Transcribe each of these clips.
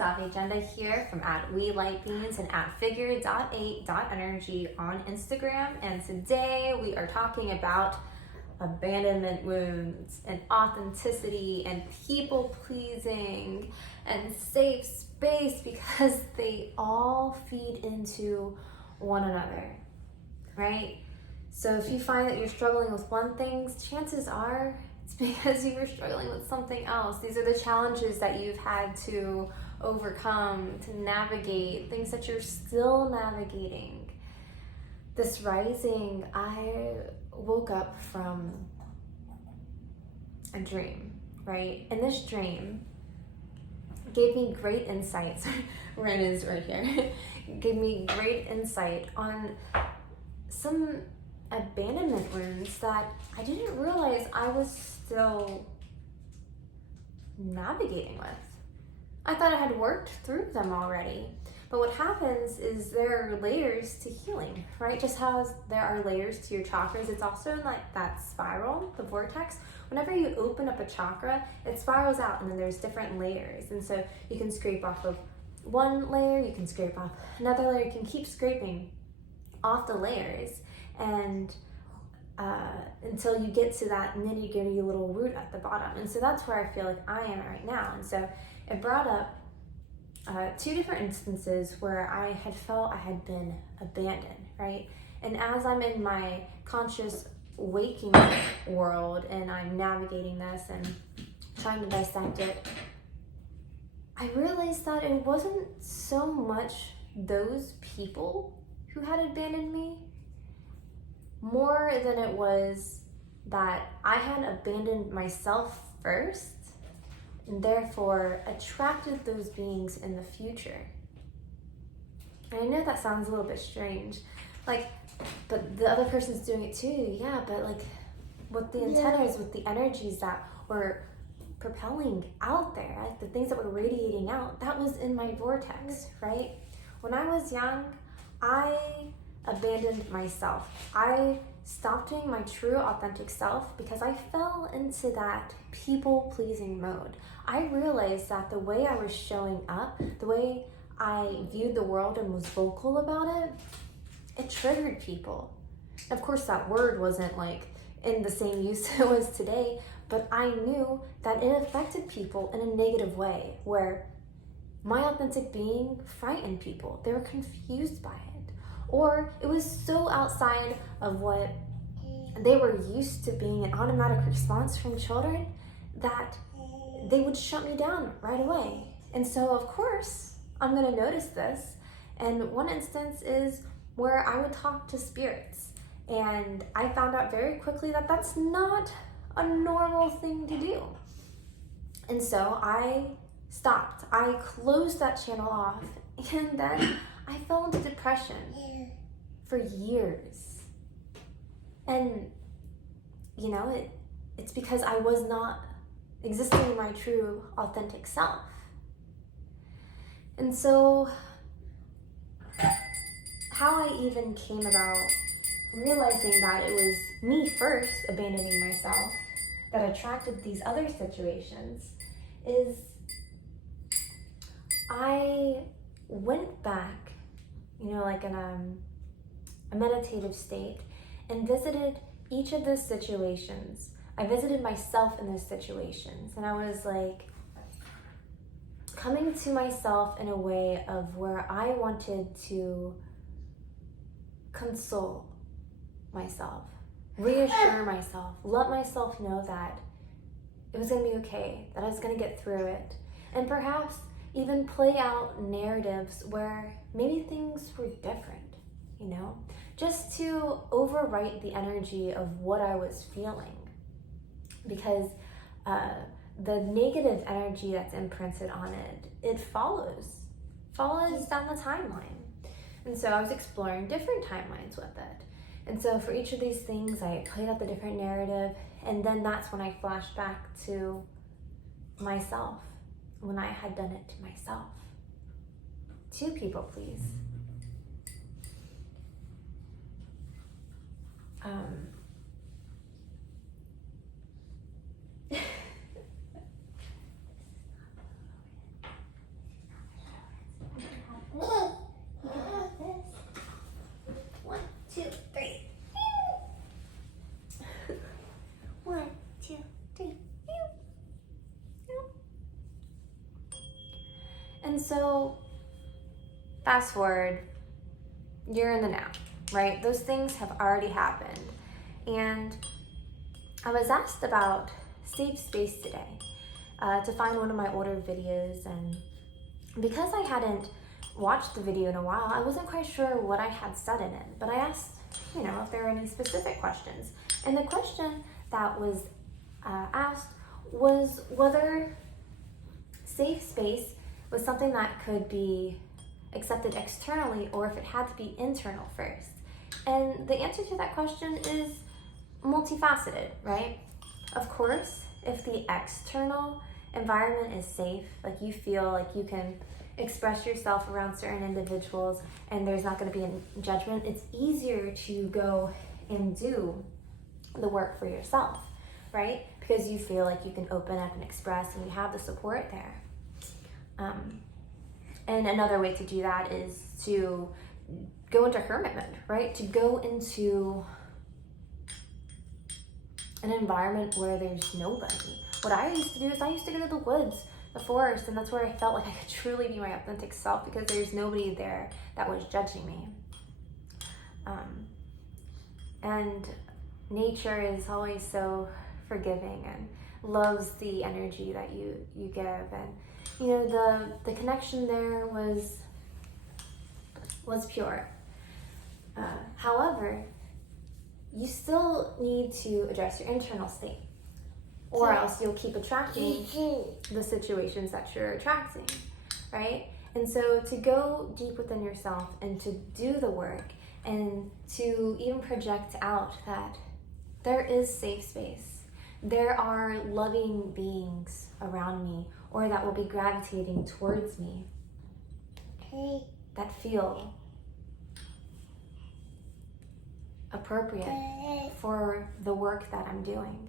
Agenda here from @WeLightBeans and @figure.8.energy on Instagram. And today we are talking about abandonment wounds and authenticity and people pleasing and safe space, because they all feed into one another, right? So if you find that you're struggling with one thing, chances are it's because you were struggling with something else. These are the challenges that you've had to overcome, to navigate, things that you're still navigating. This rising, I woke up from a dream, right? And this dream gave me great insights. Ren is right here. Gave me great insight on some abandonment wounds that I didn't realize I was still navigating with. I thought I had worked through them already. But what happens is there are layers to healing, right? Just how there are layers to your chakras, it's also like that spiral, the vortex. Whenever you open up a chakra, it spirals out and then there's different layers. And so you can scrape off of one layer, you can scrape off another layer, you can keep scraping off the layers and until you get to that nitty-gritty little root at the bottom. And so that's where I feel like I am right now. And so it brought up two different instances where I had felt I had been abandoned, right? And as I'm in my conscious waking world and I'm navigating this and trying to dissect it, I realized that it wasn't so much those people who had abandoned me, more than it was that I had abandoned myself first and therefore attracted those beings in the future. And I know that sounds a little bit strange, like, but the other person's doing it too, yeah, but like with the antennas, with the energies that were propelling out there, like the things that were radiating out, that was in my vortex, right? When I was young, I abandoned myself. I stopped being my true authentic self because I fell into that people-pleasing mode. I realized that the way I was showing up, the way I viewed the world and was vocal about it, it triggered people. Of course, that word wasn't like in the same use it was today, but I knew that it affected people in a negative way, where my authentic being frightened people. They were confused by it. Or it was so outside of what they were used to being, an automatic response from children, that they would shut me down right away. And so of course, I'm gonna notice this. And one instance is where I would talk to spirits. And I found out very quickly that that's not a normal thing to do. And so I stopped. I closed that channel off, and then I fell into depression for years. And you know, it's because I was not existing in my true authentic self. And so how I even came about realizing that it was me first abandoning myself that attracted these other situations is I went back, you know, like in a meditative state, and visited each of those situations. I visited myself in those situations, and I was like coming to myself in a way of where I wanted to console myself, reassure myself, let myself know that it was gonna be okay, that I was gonna get through it, and perhaps even play out narratives where maybe things were different, you know, just to overwrite the energy of what I was feeling. Because the negative energy that's imprinted on it, it follows down the timeline. And so I was exploring different timelines with it. And so for each of these things, I played out the different narrative, and then that's when I flashed back to myself, when I had done it to myself. To people please. And so, fast forward, you're in the now, right? Those things have already happened. And I was asked about safe space today to find one of my older videos, and because I hadn't watched the video in a while, I wasn't quite sure what I had said in it, but I asked, if there are any specific questions. And the question that was asked was whether safe space was something that could be accepted externally or if it had to be internal first. And the answer to that question is multifaceted, right? Of course, if the external environment is safe, like you feel like you can express yourself around certain individuals and there's not going to be a judgment, it's easier to go and do the work for yourself, right? Because you feel like you can open up and express and you have the support there. And another way to do that is to go into hermit mode, right? To go into an environment where there's nobody. What I used to do is I used to go to the woods, the forest, and that's where I felt like I could truly be my authentic self because there's nobody there that was judging me. And nature is always so forgiving and loves the energy that you give, and the connection there was pure. However, you still need to address your internal state, or else you'll keep attracting the situations that you're attracting, right? And so to go deep within yourself and to do the work and to even project out that there is safe space, there are loving beings around me or that will be gravitating towards me that feel appropriate for the work that I'm doing.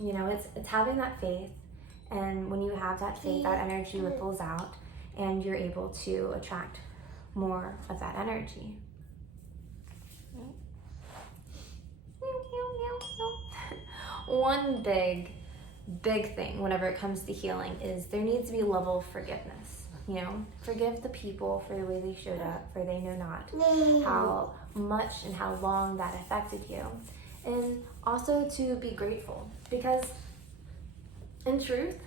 It's having that faith, and when you have that faith, that energy ripples out and you're able to attract more of that energy. One big thing whenever it comes to healing is there needs to be a level of forgiveness. Forgive the people for the way they showed up, for they know not how much and how long that affected you. And also to be grateful, because in truth,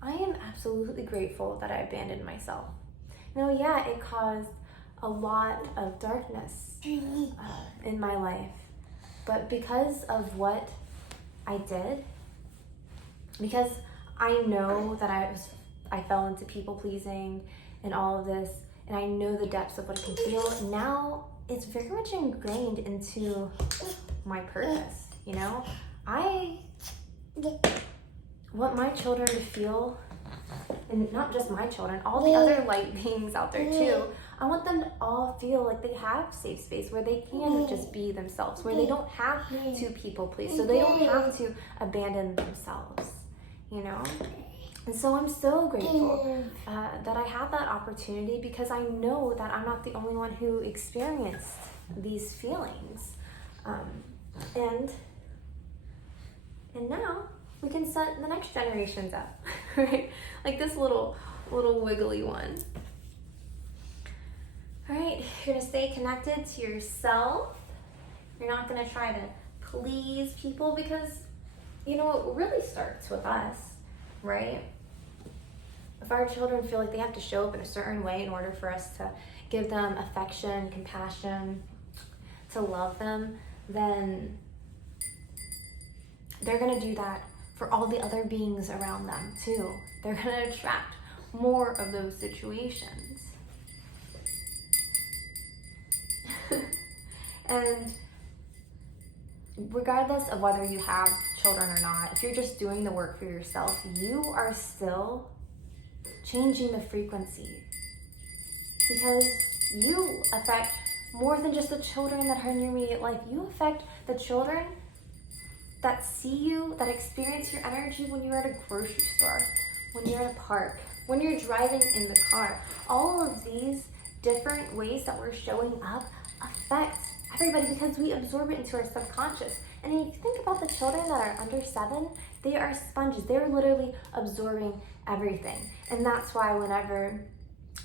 I am absolutely grateful that I abandoned myself. It caused a lot of darkness in my life, but because of what I did, because I know that I fell into people pleasing and all of this, and I know the depths of what it can feel. Now it's very much ingrained into my purpose. I want my children to feel, and not just my children, all the other light beings out there too. I want them to all feel like they have safe space where they can just be themselves, where they don't have to people please, so they don't have to abandon themselves, And so I'm so grateful that I had that opportunity, because I know that I'm not the only one who experienced these feelings. And now we can set the next generations up, right? Like this little wiggly one. All right, you're gonna stay connected to yourself. You're not gonna try to please people, because it really starts with us, right? If our children feel like they have to show up in a certain way in order for us to give them affection, compassion, to love them, then they're gonna do that for all the other beings around them too. They're gonna attract more of those situations. And regardless of whether you have children or not, if you're just doing the work for yourself, you are still changing the frequency, because you affect more than just the children that are in your immediate life. You affect the children that see you, that experience your energy when you're at a grocery store, when you're at a park, when you're driving in the car. All of these different ways that we're showing up affect everybody, because we absorb it into our subconscious. And if you think about the children that are under 7, They are sponges. They're literally absorbing everything. And that's why whenever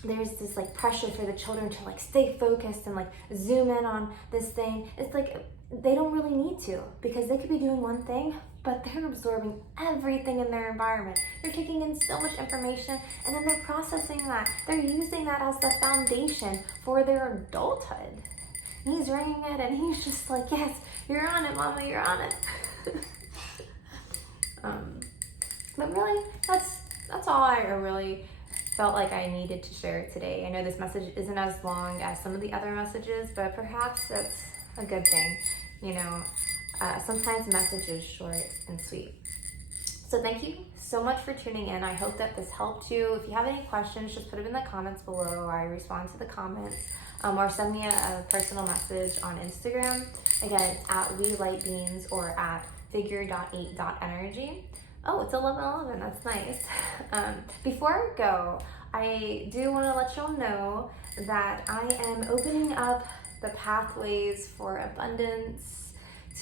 there's this like pressure for the children to like stay focused and like zoom in on this thing, it's like they don't really need to, because they could be doing one thing, but they're absorbing everything in their environment. They're taking in so much information, and then they're processing that. They're using that as the foundation for their adulthood. And he's ringing it, and he's just like, yes, you're on it, mama, you're on it. But really, that's all I really felt like I needed to share today. I know this message isn't as long as some of the other messages, but perhaps that's a good thing. You know, sometimes a message is short and sweet. So thank you so much for tuning in. I hope that this helped you. If you have any questions, just put them in the comments below. I respond to the comments, or send me a personal message on Instagram. Again, it's at lightbeans or at figure.8.energy. Oh, it's 11:11. That's nice. Before I go, I do want to let y'all know that I am opening up the pathways for abundance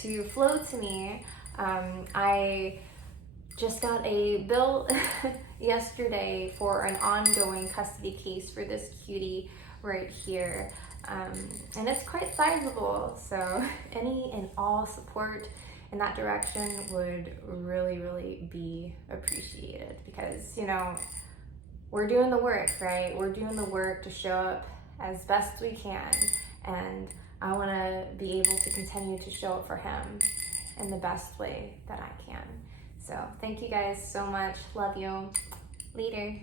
to flow to me. I just got a bill yesterday for an ongoing custody case for this cutie right here. And it's quite sizable, so any and all support in that direction would really, really be appreciated, because, you know, we're doing the work, right? We're doing the work to show up as best we can, and I want to be able to continue to show up for him in the best way that I can. So thank you guys so much. Love you. Later.